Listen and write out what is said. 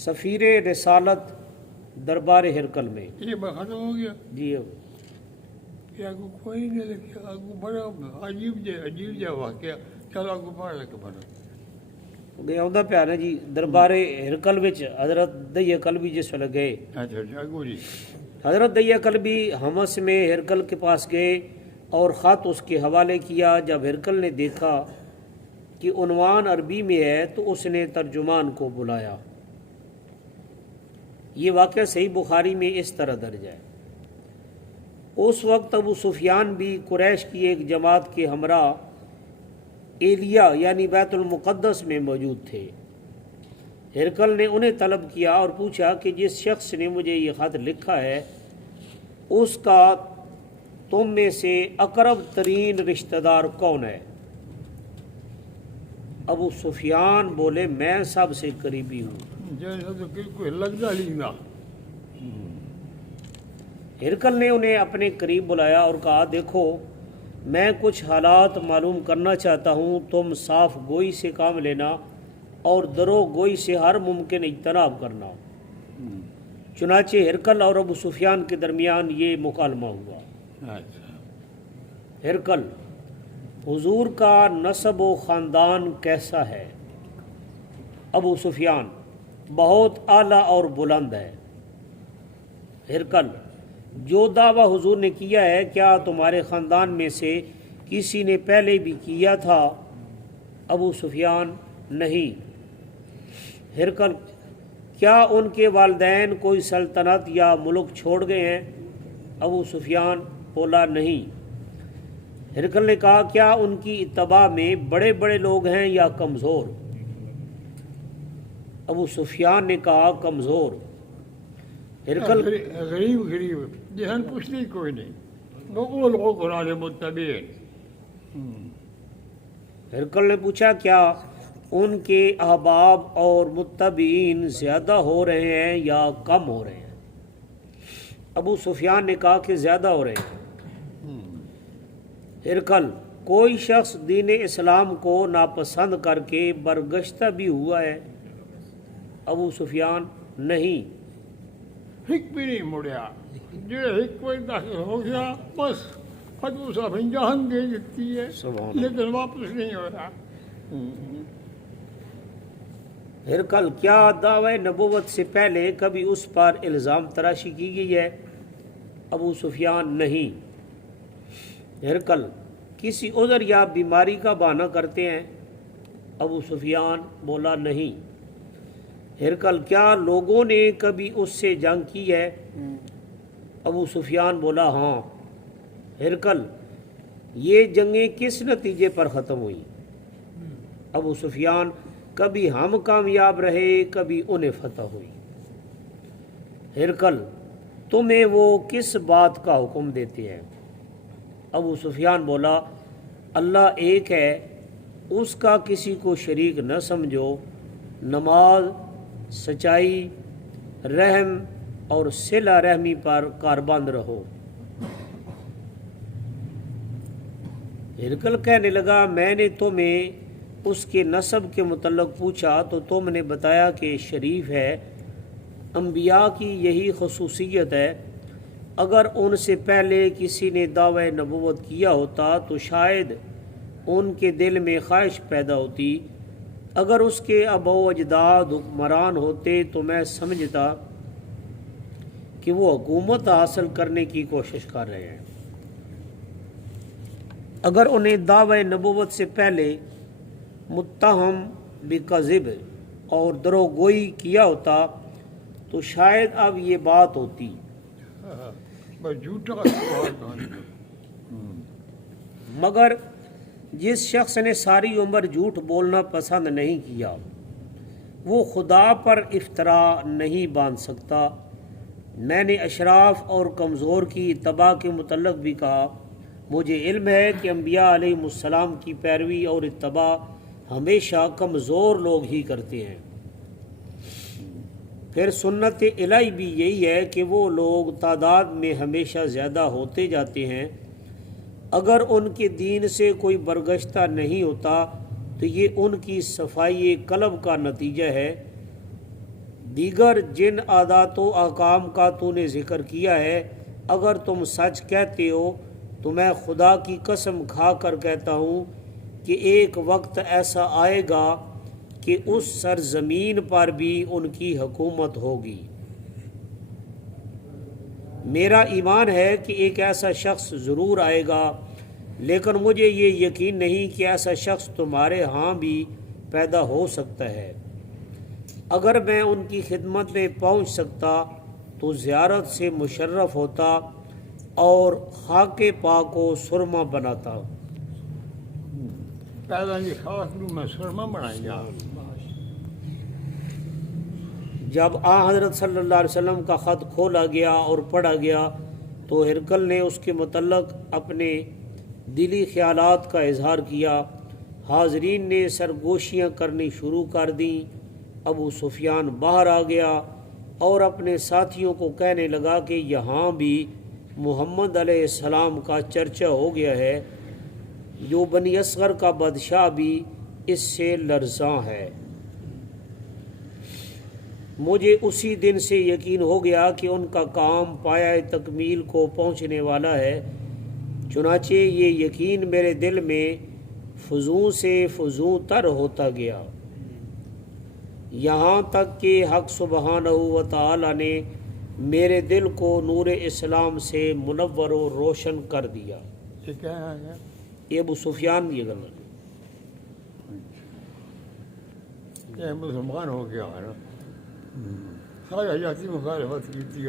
سفیر رسالت دربار ہرکل میں. یہ ختم ہو گیا جی کہ آگو کوئی نہیں لکھا. آگو بڑا عجیب جہا واقعہ. چلو آگو پڑھ لے کے پڑھو. آਉਂਦਾ ਪਿਆ ਨਾ ਜੀ دربار ہرکل وچ حضرت دیا قلبی جس ویلے گئے. اچھا جی آگو جی. حضرت دیا قلبی حمص میں ہرکل کے پاس گئے اور خط اس کے حوالے کیا. جب ہرکل نے دیکھا کہ عنوان عربی میں ہے تو اس نے ترجمان کو بلایا. یہ واقعہ صحیح بخاری میں اس طرح درج ہے. اس وقت ابو سفیان بھی قریش کی ایک جماعت کے ہمراہ ایلیا یعنی بیت المقدس میں موجود تھے. ہرکل نے انہیں طلب کیا اور پوچھا کہ جس شخص نے مجھے یہ خط لکھا ہے اس کا تم میں سے اقرب ترین رشتہ دار کون ہے؟ ابو سفیان بولے میں سب سے قریبی ہوں. جیسا تو بالکل لگتا نہیں نا. ہرکل نے انہیں اپنے قریب بلایا اور کہا دیکھو میں کچھ حالات معلوم کرنا چاہتا ہوں. تم صاف گوئی سے کام لینا اور دروغ گوئی سے ہر ممکن اجتناب کرنا. چنانچہ ہرکل اور ابو سفیان کے درمیان یہ مکالمہ ہوا. ہرکل: حضور کا نسب و خاندان کیسا ہے؟ ابو سفیان: بہت اعلیٰ اور بلند ہے. ہرکل: جو دعویٰ حضور نے کیا ہے کیا تمہارے خاندان میں سے کسی نے پہلے بھی کیا تھا؟ ابو سفیان: نہیں. ہرکل: کیا ان کے والدین کوئی سلطنت یا ملک چھوڑ گئے ہیں؟ ابو سفیان بولا نہیں. ہرکل نے کہا کیا ان کی اتباع میں بڑے بڑے لوگ ہیں یا کمزور؟ ابو سفیان نے کہا کمزور. ہرکل: غریب جہاں پوچھنے کوئی نہیں. وہ لوگ قرآن متبعین. ہرکل نے پوچھا کیا ان کے احباب اور متبعین زیادہ ہو رہے ہیں یا کم ہو رہے ہیں؟ ابو سفیان نے کہا کہ زیادہ ہو رہے ہیں. ہرکل: کوئی شخص دین اسلام کو ناپسند کر کے برگشتہ بھی ہوا ہے؟ ابو سفیان: نہیں. ہک بھی نہیں مڑیا. جو ہک کوئی داخل ہو گیا بس فتو صاحب جہان دے دیتی ہے لیکن واپس نہیں ہو رہا. ہرکل: کیا دعوی نبوت سے پہلے کبھی اس پر الزام تراشی کی گئی ہے؟ ابو سفیان: نہیں. ہرکل: کسی عذر یا بیماری کا بہانہ کرتے ہیں؟ ابو سفیان بولا نہیں. ہرکل: کیا لوگوں نے کبھی اس سے جنگ کی ہے؟ ابو سفیان بولا ہاں. ہرکل: یہ جنگیں کس نتیجے پر ختم ہوئیں؟ ابو سفیان: کبھی ہم کامیاب رہے کبھی انہیں فتح ہوئی. ہرکل: تمہیں وہ کس بات کا حکم دیتے ہیں؟ ابو سفیان بولا اللہ ایک ہے اس کا کسی کو شریک نہ سمجھو. نماز، سچائی، رحم اور صلہ رحمی پر کاربند رہو. ہرکل کہنے لگا میں نے تمہیں اس کے نسب کے متعلق پوچھا تو تم نے بتایا کہ شریف ہے. انبیاء کی یہی خصوصیت ہے. اگر ان سے پہلے کسی نے دعوی نبوت کیا ہوتا تو شاید ان کے دل میں خواہش پیدا ہوتی. اگر اس کے آبا و اجداد حکمران ہوتے تو میں سمجھتا کہ وہ حکومت حاصل کرنے کی کوشش کر رہے ہیں. اگر انہیں دعوی نبوت سے پہلے متہم بکذب اور دروغ گوئی کیا ہوتا تو شاید اب یہ بات ہوتی. مگر جس شخص نے ساری عمر جھوٹ بولنا پسند نہیں کیا وہ خدا پر افطرا نہیں باندھ سکتا. میں نے اشراف اور کمزور کی اتباع کے متعلق بھی کہا مجھے علم ہے کہ انبیاء علیہ السلام کی پیروی اور اتباع ہمیشہ کمزور لوگ ہی کرتے ہیں. پھر سنت الہی بھی یہی ہے کہ وہ لوگ تعداد میں ہمیشہ زیادہ ہوتے جاتے ہیں. اگر ان کے دین سے کوئی برگشتہ نہیں ہوتا تو یہ ان کی صفائی قلب کا نتیجہ ہے دیگر جن عادات و احکام کا تو نے ذکر کیا ہے اگر تم سچ کہتے ہو تو میں خدا کی قسم کھا کر کہتا ہوں کہ ایک وقت ایسا آئے گا کہ اس سرزمین پر بھی ان کی حکومت ہوگی۔ میرا ایمان ہے کہ ایک ایسا شخص ضرور آئے گا، لیکن مجھے یہ یقین نہیں کہ ایسا شخص تمہارے ہاں بھی پیدا ہو سکتا ہے۔ اگر میں ان کی خدمت میں پہنچ سکتا تو زیارت سے مشرف ہوتا اور خاک پاک کو سرما بناتا۔ پیدا کی خاص رو میں سرما بنائی گا۔ جب آ حضرت صلی اللہ علیہ وسلم کا خط کھولا گیا اور پڑھا گیا تو ہرقل نے اس کے متعلق اپنے دلی خیالات کا اظہار کیا۔ حاضرین نے سرگوشیاں کرنی شروع کر دیں۔ ابو سفیان باہر آ گیا اور اپنے ساتھیوں کو کہنے لگا کہ یہاں بھی محمد علیہ السلام کا چرچا ہو گیا ہے، جو بنی اصغر کا بادشاہ بھی اس سے لرزاں ہے۔ مجھے اسی دن سے یقین ہو گیا کہ ان کا کام پایہ تکمیل کو پہنچنے والا ہے، چنانچہ یہ یقین میرے دل میں فزوں سے فزوں تر ہوتا گیا، یہاں تک کہ حق سبحانہ و تعالی نے میرے دل کو نور اسلام سے منور و روشن کر دیا۔ یہ کیا ہے؟ یہ ابو سفیان یہ گل یہ مسلمان ہو گیا ہے نا، سارے حیاتی مخالفت کی تھی۔